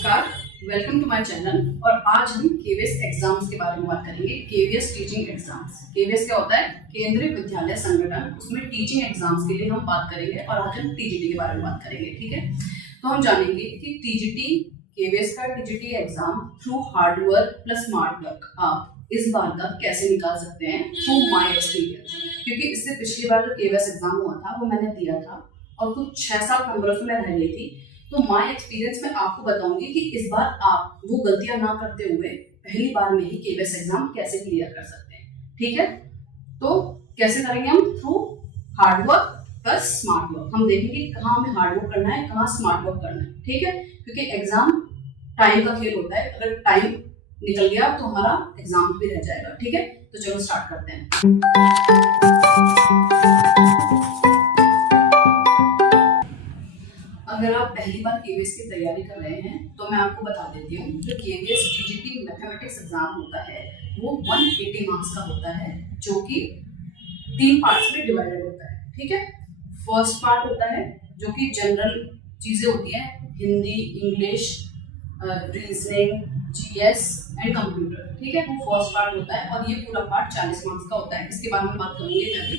नमस्कार, welcome to my channel. और आज हम केवीएस एग्जाम्स के बारे में बात करेंगे। केवीएस टीचिंग एग्जाम्स, केवीएस क्या होता है? केंद्रीय विद्यालय संगठन, उसमें टीचिंग एग्जाम्स के लिए हम बात करेंगे और आज हम टीजीटी के बारे में बात करेंगे। ठीक है, तो हम जानेंगे कि टीजीटी, केवीएस का TGT exam through hard work plus smart work आप इस बार का कैसे निकाल सकते हैं थ्रू माय एक्सपीरियंस। क्योंकि इससे पिछली बार जो केवीएस एग्जाम हुआ था वो मैंने दिया था और कुछ 6-7 नंबरों से मैं रह गई थी। तो माय एक्सपीरियंस में आपको बताऊंगी कि इस बार आप वो गलतियां ना करते हुए पहली बार में ही केवीएस एग्जाम कैसे क्लियर कर सकते हैं। ठीक है, तो कैसे करेंगे हम? Through hard work plus smart work. हम देखेंगे कहाँ हमें हार्ड वर्क करना है, कहाँ स्मार्ट वर्क करना है। ठीक है, क्योंकि एग्जाम टाइम का खेल होता है। अगर टाइम निकल गया तो हमारा एग्जाम भी रह जाएगा। ठीक है, तो चलो स्टार्ट करते हैं। अगर आप पहली बार केवीएस की तैयारी कर रहे हैं तो मैं आपको बता देती हूँ, जो केवीएस टीजीटी मैथमेटिक्स एग्जाम होता है वो 180 मार्क्स का होता है, जो कि 3 पार्ट्स में डिवाइडेड होता है। ठीक है, फर्स्ट पार्ट होता है जो कि जनरल चीजें होती हैं, Hindi, English, reasoning, GS and computer. ठीक है, वो फर्स्ट पार्ट होता है और ये पूरा पार्ट 40 मार्क्स का होता है। इसके बारे में बात करूंगी मैं भी।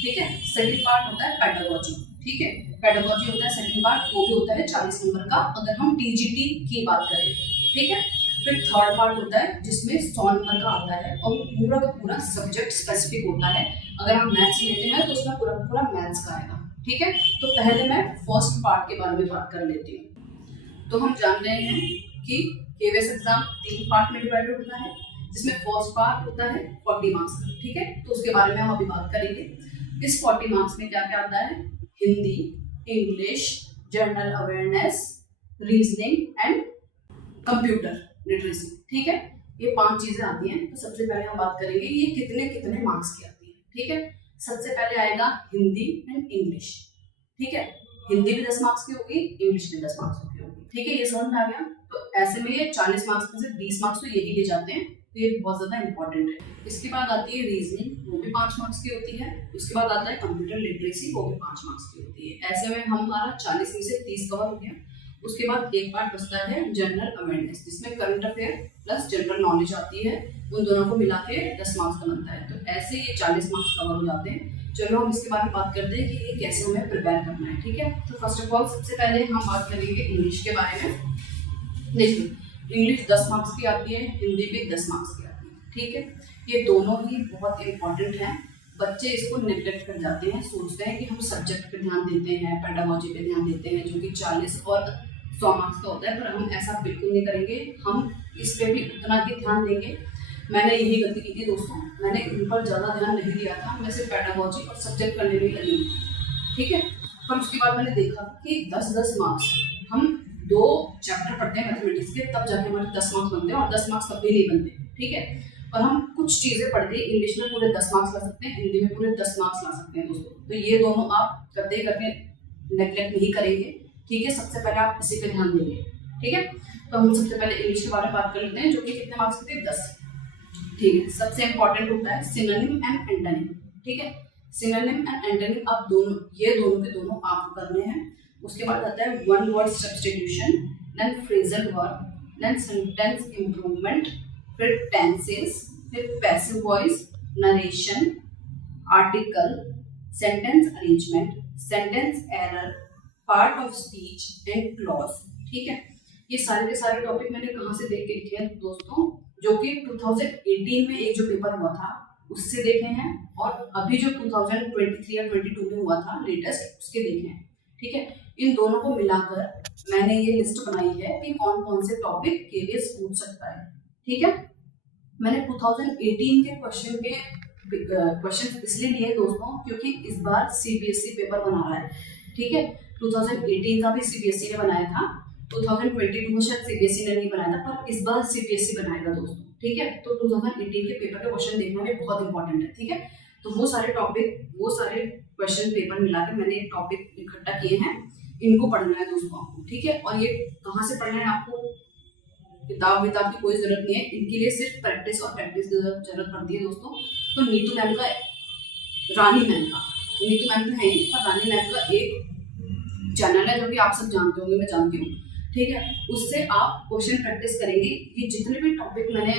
ठीक है, सेकंड पार्ट होता है पेडागोजी। ठीक है, पेडागोजी होता है सेकंड पार्ट, वो भी होता है 40 नंबर का अगर हम टीजीटी की बात करें। ठीक है, फिर थर्ड पार्ट होता है जिसमें 100 नंबर का आता है और पूरा का पूरा सब्जेक्ट स्पेसिफिक होता है। अगर हम मैथ्स लेते हैं तो उसमें पूरा पूरा मैथ्स का आएगा। ठीक है, तो पहले मैं फर्स्ट पार्ट के बारे में बात कर लेती हूँ। तो हम जान रहे हैं कि केवीएस एग्जाम 3 पार्ट में डिवाइडेड होता है, जिसमें फर्स्ट पार्ट होता है 40 मार्क्स का। ठीक है, तो उसके बारे में हम अभी बात करेंगे। इस 40 मार्क्स में क्या क्या आता है? Hindi, English, general awareness, reasoning and computer literacy. ठीक है, ये 5 चीजें आती हैं। तो सबसे पहले हम बात करेंगे ये कितने कितने मार्क्स की आती है। ठीक है, सबसे पहले आएगा हिंदी एंड इंग्लिश। ठीक है, हिंदी भी 10 मार्क्स की होगी, इंग्लिश भी 10 मार्क्स की होगी। ठीक है, ये समझ में आ गया। तो ऐसे में ये 40 मार्क्स में से 20 मार्क्स तो यही ले जाते हैं, तो ये बहुत ज्यादा इंपॉर्टेंट है। इसके बाद आती है रीजनिंग, वो भी 5 मार्क्स की होती है। उसके बाद आता है कंप्यूटर लिटरेसी, वो भी 5 मार्क्स की होती है। ऐसे में हमारा 40 में से 30 कवर हो गया। उसके बाद एक पार्ट बचता है जनरल अवेयरनेस, जिसमें current affair plus general knowledge आती है। उन दोनों को मिला के 10 मार्क्स का बनता है। तो ऐसे ये 40 मार्क्स कवर हो जाते हैं। चलो हम इसके बारे में बात करते हैं कि ये कैसे हमें प्रिपेयर करना है। ठीक है, तो फर्स्ट ऑफ ऑल सबसे पहले हम बात करेंगे इंग्लिश के बारे में। देखिए, इंग्लिश 10 मार्क्स की आती है, हिंदी भी 10 मार्क्स की आती है। ठीक है, ये दोनों ही बहुत इंपॉर्टेंट हैं। बच्चे इसको नेग्लेक्ट कर जाते हैं, सोचते हैं कि हम सब्जेक्ट पे ध्यान देते हैं, पेडागोजी पे ध्यान देते हैं, जो कि 40 और 100 मार्क्स का होता है। पर हम ऐसा बिल्कुल नहीं करेंगे, हम इस पे भी उतना ही ध्यान देंगे। मैंने यही गलती की थी दोस्तों, मैंने इन पर ज़्यादा ध्यान नहीं दिया था। मैं सिर्फ पेडागोजी और सब्जेक्ट करने में लगी थी। ठीक है, पर उसके बाद मैंने देखा कि 10-10 मार्क्स, हम 2 चैप्टर पढ़ते हैं मैथमेटिक्स के, तब जाके हमारे 10 मार्क्स बनते हैं और 10 मार्क्स कभी नहीं बनते। ठीक है, और हम कुछ चीज़ें पढ़ के इंग्लिश में पूरे 10 मार्क्स ला सकते हैं, हिंदी में पूरे 10 मार्क्स ला सकते हैं दोस्तों। तो ये दोनों आप करते करके नेग्लेक्ट नहीं करेंगे। ठीक है, सबसे पहले आप इसी पे ध्यान देंगे। ठीक है, तो हम सबसे पहले इंग्लिश के बारे में बात कर लेते हैं, जो कि कितने मार्क्स के थे? 10। ठीक है, सबसे इंपॉर्टेंट होता है सिनोनिम एंड एंटोनिम। ठीक है, सिनोनिम एंड एंटोनिम आप दोनों, ये दोनों के दोनों आपको करने हैं। उसके बाद आता है one word substitution, then phrasal verb, then sentence improvement, फिर टेंसेस, फिर passive voice, narration, article, sentence arrangement, sentence error, part of speech and clause. ठीक है, ये सारे के सारे टॉपिक मैंने कहाँ से देख के लिखे हैं दोस्तों? जो कि 2018 में एक जो पेपर हुआ था उससे देखे हैं, और अभी जो 2023 या 22 में हुआ था लेटेस्ट, उसके देखे हैं। ठीक है, इन दोनों को मिलाकर मैंने ये लिस्ट बनाई है कि कौन कौन से टॉपिक केवीएस पूछ सकता है। ठीक है, मैंने 2018 के क्वेश्चन इसलिए लिए दोस्तों क्योंकि इस बार सीबीएसई पेपर बना रहा है। ठीक है, 2018 का भी सीबीएसई ने बनाया था, 2022 में शायद सीबीएसई ने नहीं बनाया था, पर इस बार सीबीएसई बनाएगा दोस्तों। ठीक है, तो 2018 के पेपर के क्वेश्चन देखना भी बहुत इंपॉर्टेंट है। ठीक है, तो वो सारे क्वेश्चन पेपर मिला के मैंने टॉपिक इकट्ठा किए हैं, इनको पढ़ना है दोस्तों आपको। ठीक है, और ये कहाँ से पढ़ना है? आपको किताब विताब की कोई जरूरत नहीं है, इनके लिए सिर्फ प्रैक्टिस और प्रैक्टिस की जरूरत पड़ती है दोस्तों। तो नीतू मैम का, नीतू मैम तो है ही, पर रानी मैम का एक चैनल है जो कि आप सब जानते होंगे, मैं जानती हूँ। ठीक है, उससे आप क्वेश्चन प्रैक्टिस करेंगे। ये जितने भी टॉपिक मैंने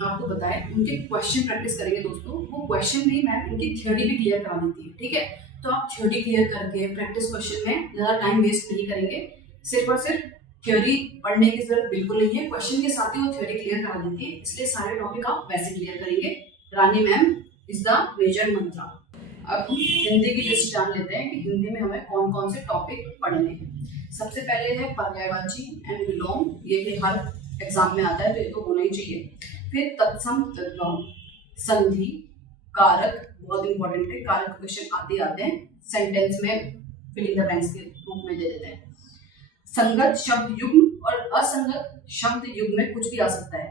आपको बताए उनके क्वेश्चन प्रैक्टिस करेंगे दोस्तों। वो क्वेश्चन नहीं, मैम उनकी थ्योरी भी क्लियर करा देती है। ठीक है, तो आप थ्योरी क्लियर करके प्रैक्टिस क्वेश्चन में ज़्यादा टाइम वेस्ट नहीं करेंगे। सिर्फ और सिर्फ थ्योरी पढ़ने की जरूरत बिल्कुल नहीं है, क्वेश्चन के साथ ही वो थ्योरी क्लियर करा देती है, इसलिए सारे टॉपिक आप वैसे क्लियर करेंगे। रानी मैम इज द मेजर मंत्रा। अब हम हिंदी की लिस्ट जान लेते हैं कि हिंदी में हमें कौन कौन से टॉपिक पढ़ने हैं। सबसे पहले है पर्यायवाची एंड विलोम, ये कि हर एग्जाम में आता है तो ये तो होना ही चाहिए। फिर तत्सम तद्भव, संधि, कारक, बहुत इंपॉर्टेंट है, कारक क्वेश्चन आते हैं सेंटेंस में फिलिंग द ब्लैंक्स के रूप में दे देते हैं। संगत शब्द युग्म और असंगत शब्द युग्म में कुछ भी आ सकता है,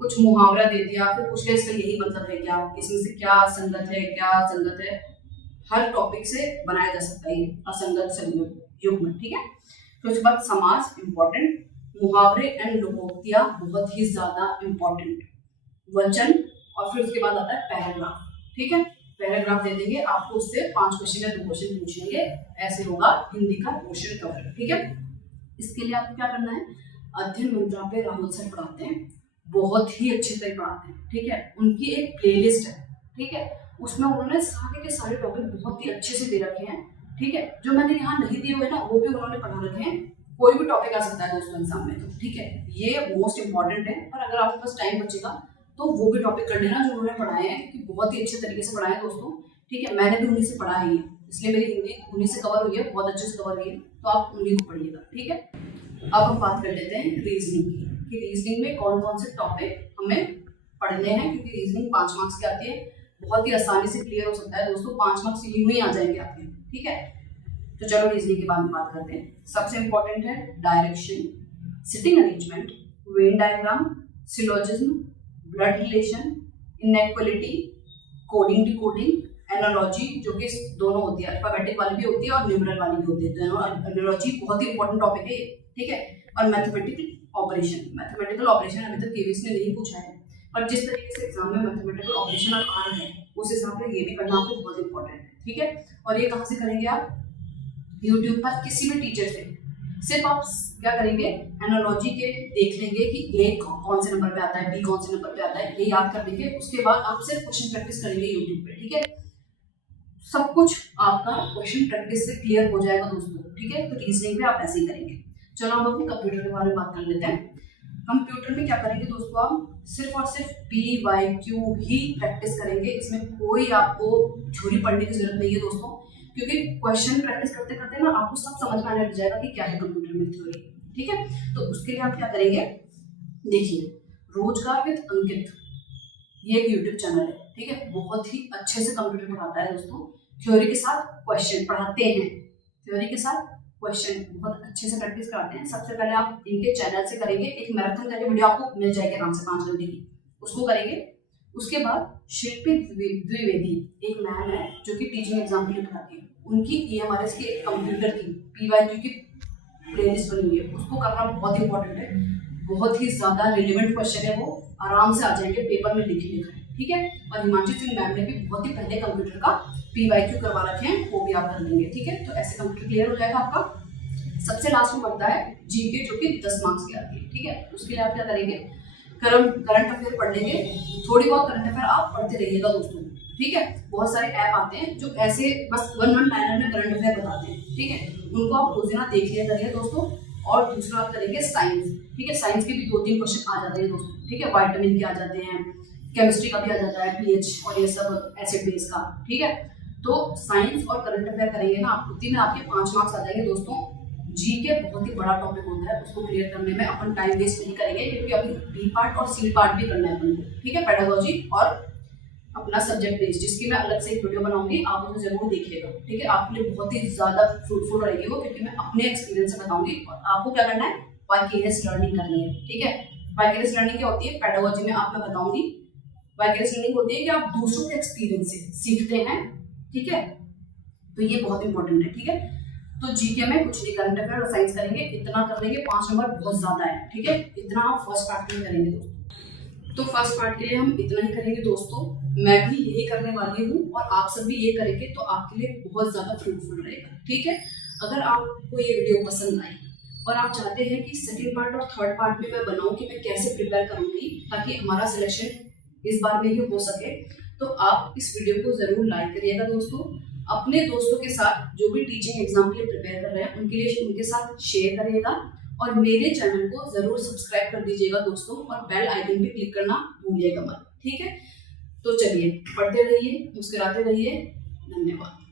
कुछ मुहावरा दे दिया, फिर पूछ लिया इसका यही मतलब है क्या, इसमें से क्या संगत है क्या संगत है, हर टॉपिक से बनाया जा सकता है असंगत संयुक्त युग्म। ठीक है, तो उसके बाद समास इंपॉर्टेंट, मुहावरे एंड लोकोक्तियां बहुत ही ज्यादा इंपॉर्टेंट, वचन, और फिर उसके बाद आता है पैराग्राफ। ठीक है, पैराग्राफ दे देंगे आपको, उससे 5 क्वेश्चन या 2 क्वेश्चन पूछ लेंगे, ऐसे होगा हिंदी का क्वेश्चन कवर। ठीक है, इसके लिए आपको क्या करना है, अध्ययन मंत्रा पे राहुल सर पढ़ाते हैं, बहुत ही अच्छे से पढ़ाते हैं। ठीक है, उनकी एक प्लेलिस्ट है, ठीक है, उसमें उन्होंने सारे के सारे टॉपिक बहुत ही अच्छे से दे रखे हैं। ठीक है, जो मैंने यहाँ नहीं दिए हुए ना वो भी उन्होंने पढ़ा रखे हैं, कोई भी टॉपिक आ सकता है दोस्तों एग्जाम में, तो ठीक है ये मोस्ट इंपॉर्टेंट है। पर अगर आपके पास टाइम बचेगा तो वो भी टॉपिक कर लेना जो उन्होंने पढ़ाए हैं, क्योंकि बहुत ही अच्छे तरीके से पढ़ाए हैं दोस्तों। ठीक है, मैंने भी उन्हीं से पढ़ा है, इसलिए मेरी हिंदी उन्हीं से कवर हुई है, बहुत अच्छे से कवर हुई है, तो आप उन्हीं को पढ़िएगा। ठीक है, अब हम बात कर लेते हैं रीजनिंग की, कि रीजनिंग में कौन कौन से टॉपिक हमें पढ़ने हैं, क्योंकि रीजनिंग 5 मार्क्स की आती है, बहुत ही आसानी से क्लियर हो सकता है दोस्तों, 5 मार्क्स यूं ही आ जाएंगे आपके। ठीक है, तो चलो रीजनिंग के बारे में बात करते हैं। सबसे इंपॉर्टेंट है direction, sitting arrangement, Venn diagram, syllogism, blood relation, inequality, coding decoding, analogy, जो कि दोनों होती है, अल्फाबेटिक वाली भी होती है और न्यूमेरल वाली भी होती है, दोनों। एनालॉजी बहुत ही इंपॉर्टेंट टॉपिक है, ठीक है, और मैथमेटिकल ऑपरेशन, मैथमेटिकल ऑपरेशन अभी तक केवीएस ने नहीं पूछा है, पर जिस तरीके से एग्जाम में मैथमेटिकल ऑपरेशन अब आ रहा है उस हिसाब से ये भी करना आपको बहुत इंपॉर्टेंट है। ठीक है, और ये कहाँ से करेंगे आप, यूट्यूब पर किसी भी टीचर से, सिर्फ आप क्या करेंगे, एनालॉजी के देख लेंगे कि ए कौन से नंबर पे आता है, बी कौन से नंबर पे आता है, ये याद कर लेंगे, उसके बाद आप सिर्फ क्वेश्चन प्रैक्टिस करेंगे यूट्यूब पे। ठीक है, सब कुछ आपका क्वेश्चन प्रैक्टिस से क्लियर हो जाएगा दोस्तों। ठीक है, तो रीजनिंग पे आप ऐसे ही करेंगे। चलो हम अपने कंप्यूटर के बारे में बात कर लेते हैं। कंप्यूटर में क्या करेंगे दोस्तों, आप सिर्फ और सिर्फ PYQ ही प्रैक्टिस करेंगे, इसमें कोई आपको थ्योरी पढ़ने की जरूरत नहीं है दोस्तों, क्योंकि क्वेश्चन प्रैक्टिस करते करते ना आपको सब समझ में आने लग जाएगा कि क्या है कंप्यूटर में थ्योरी। ठीक है, तो उसके लिए आप क्या करेंगे, देखिए रोजगार विद अंकित, ये एक यूट्यूब चैनल है। ठीक है, बहुत ही अच्छे से कंप्यूटर पढ़ाता है दोस्तों, थ्योरी के साथ क्वेश्चन पढ़ाते हैं, थ्योरी के साथ क्वेश्चन बहुत अच्छे से प्रैक्टिस कराते हैं। सबसे पहले आप इनके चैनल से करेंगे, एक मैराथन करके वीडियो आपको मिल जाएगी आराम से 5 घंटे की, उसको करेंगे। उसके बाद शिल्पी द्विवेदी एक मैम है जो कि टीचिंग एग्जाम के लिए पढ़ाती है, उनकी EMRS की कंप्यूटर की PYQ की प्लेलिस्ट बनी हुई है, उसको करना बहुत इंपॉर्टेंट है, बहुत ही ज्यादा रिलेवेंट क्वेश्चन है, वो आराम से आ जाएंगे पेपर में लिखे लिखा है। ठीक है, और हिमांशु सिंह मैम ने भी बहुत ही पहले कंप्यूटर का PYQ करवा रखे हैं, वो भी आप कर लेंगे। ठीक है, तो ऐसे कंप्यूटर क्लियर हो जाएगा आपका। सबसे लास्ट में पड़ता है जीके, जो कि 10 मार्क्स की आती है। ठीक है, उसके लिए आप क्या करेंगे, करंट अफेयर पढ़ लेंगे, थोड़ी बहुत करंट अफेयर आप पढ़ते रहिएगा दोस्तों। ठीक है, बहुत सारे ऐप आते हैं जो ऐसे बस 1 लाइनर में करंट अफेयर बताते हैं। ठीक है, उनको आप रोजाना देख लिया करिए दोस्तों। और दूसरा आप करेंगे साइंस। ठीक है, साइंस के भी 2-3 क्वेश्चन आ जाते हैं दोस्तों। ठीक है, विटामिन के आ जाते हैं, केमिस्ट्री का भी आ जाता है, pH और ये सब एसिड बेस का। ठीक है, तो साइंस और करंट अफेयर करेंगे ना आप, उतनी में आपके 5 मार्क्स आ जाएंगे दोस्तों। जीके बहुत ही बड़ा टॉपिक होता है, उसको क्लियर करने में अपन टाइम वेस्ट नहीं करेंगे, क्योंकि अभी बी पार्ट और सी पार्ट भी करना है अपन को। ठीक है, पेडागोजी और अपना सब्जेक्ट बेस्ड, जिसकी मैं अलग से एक वीडियो बनाऊंगी, आप उसे जरूर देखिएगा। ठीक है, आपके लिए बहुत ही ज्यादा फ्रूटफुल रहेगी वो, क्योंकि मैं अपने एक्सपीरियंस से बताऊंगी और आपको क्या करना है, वाइकेरियस लर्निंग करनी है। ठीक है, वाइकेरियस लर्निंग क्या होती है, पेडागोजी में आप मैं बताऊंगी। वाइकेरियस लर्निंग होती है कि आप दूसरों के एक्सपीरियंस से सीखते हैं। ठीक है, तो ये बहुत इंपॉर्टेंट है। ठीक है, तो जीके में कुछ नहीं, करंट अफेयर और साइंस करेंगे, इतना कर लेंगे, 5 नंबर बहुत ज्यादा है। ठीक है, इतना आप फर्स्ट पार्ट के लिए करेंगे दोस्तों। तो फर्स्ट पार्ट के लिए हम इतना ही करेंगे दोस्तों, मैं भी यही करने वाली हूँ और आप सब भी ये करेंगे तो आपके लिए बहुत ज्यादा फ्रूटफुल रहेगा। ठीक है, अगर आपको ये वीडियो पसंद आई और आप चाहते हैं कि सेकंड पार्ट और थर्ड पार्ट में मैं बनाऊं कि मैं कैसे प्रिपेयर करूंगी ताकि हमारा सिलेक्शन इस बार में ही हो सके, तो आप इस वीडियो को जरूर लाइक करिएगा दोस्तों। अपने दोस्तों के साथ जो भी टीचिंग एग्जाम के लिए प्रिपेयर कर रहे हैं उनके लिए उनके साथ शेयर करिएगा और मेरे चैनल को जरूर सब्सक्राइब कर दीजिएगा दोस्तों, और बेल आइकन पे क्लिक करना भूलिएगा मत, ठीक है। तो चलिए पढ़ते रहिए, मुस्कुराते रहिए। धन्यवाद।